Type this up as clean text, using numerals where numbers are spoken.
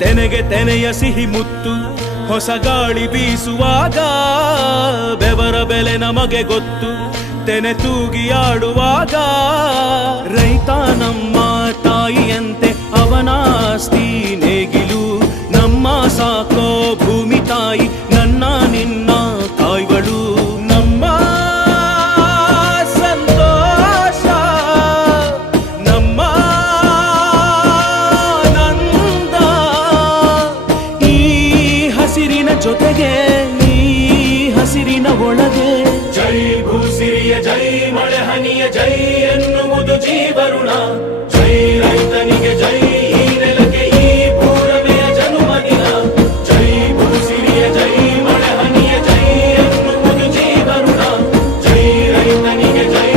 ತೆನೆಗೆ ತೆನೆಯ ಸಿಹಿ ಮುತ್ತು ಹೊಸ ಗಾಳಿ ಬೀಸುವಾಗ ಬೆವರ ಬೆಲೆ ನಮಗೆ ಗೊತ್ತು ತೆನೆ ತೂಗಿ ಆಡುವಾಗ ರೈತ ನಮ್ಮ ತಾಯಿಯಂತೆ ಅವನಾಸ್ತಿ ನೇಗಿಲು ನಮ್ಮ ಸಾಕೋ ಭೂಮಿ ತಾಯಿ ನನ್ನ ನಿನ್ನ ತಾಯ್ಗಳು ನಮ್ಮ ಸಂತೋಷ ನಮ್ಮ ನಂದ ಈ ಹಸಿರಿನ ಜೊತೆಗೆ ಈ ಹಸಿರಿನ ಒಳಗೆ ಜೈ ಭೂಸಿರಿಯ ಜೈ ಮಳೆ ಹನಿಯ ಜೈ ಎನ್ನುವುದು ಜೀವರುಣ ಜೈ ರೈತನಿಗೆ ಜೈ ಈ ನೆಲಕ್ಕೆ ಈ ಪೂರಮೆಯ ಜನುಮದಿನ ಜೈ ಭೂಸಿರಿಯ ಜೈ ಮಳೆ ಹನಿಯ ಜೈ ಎನ್ನುವುದು ಜೀವರುಣ ಜೈ ರೈತನಿಗೆ ಜೈ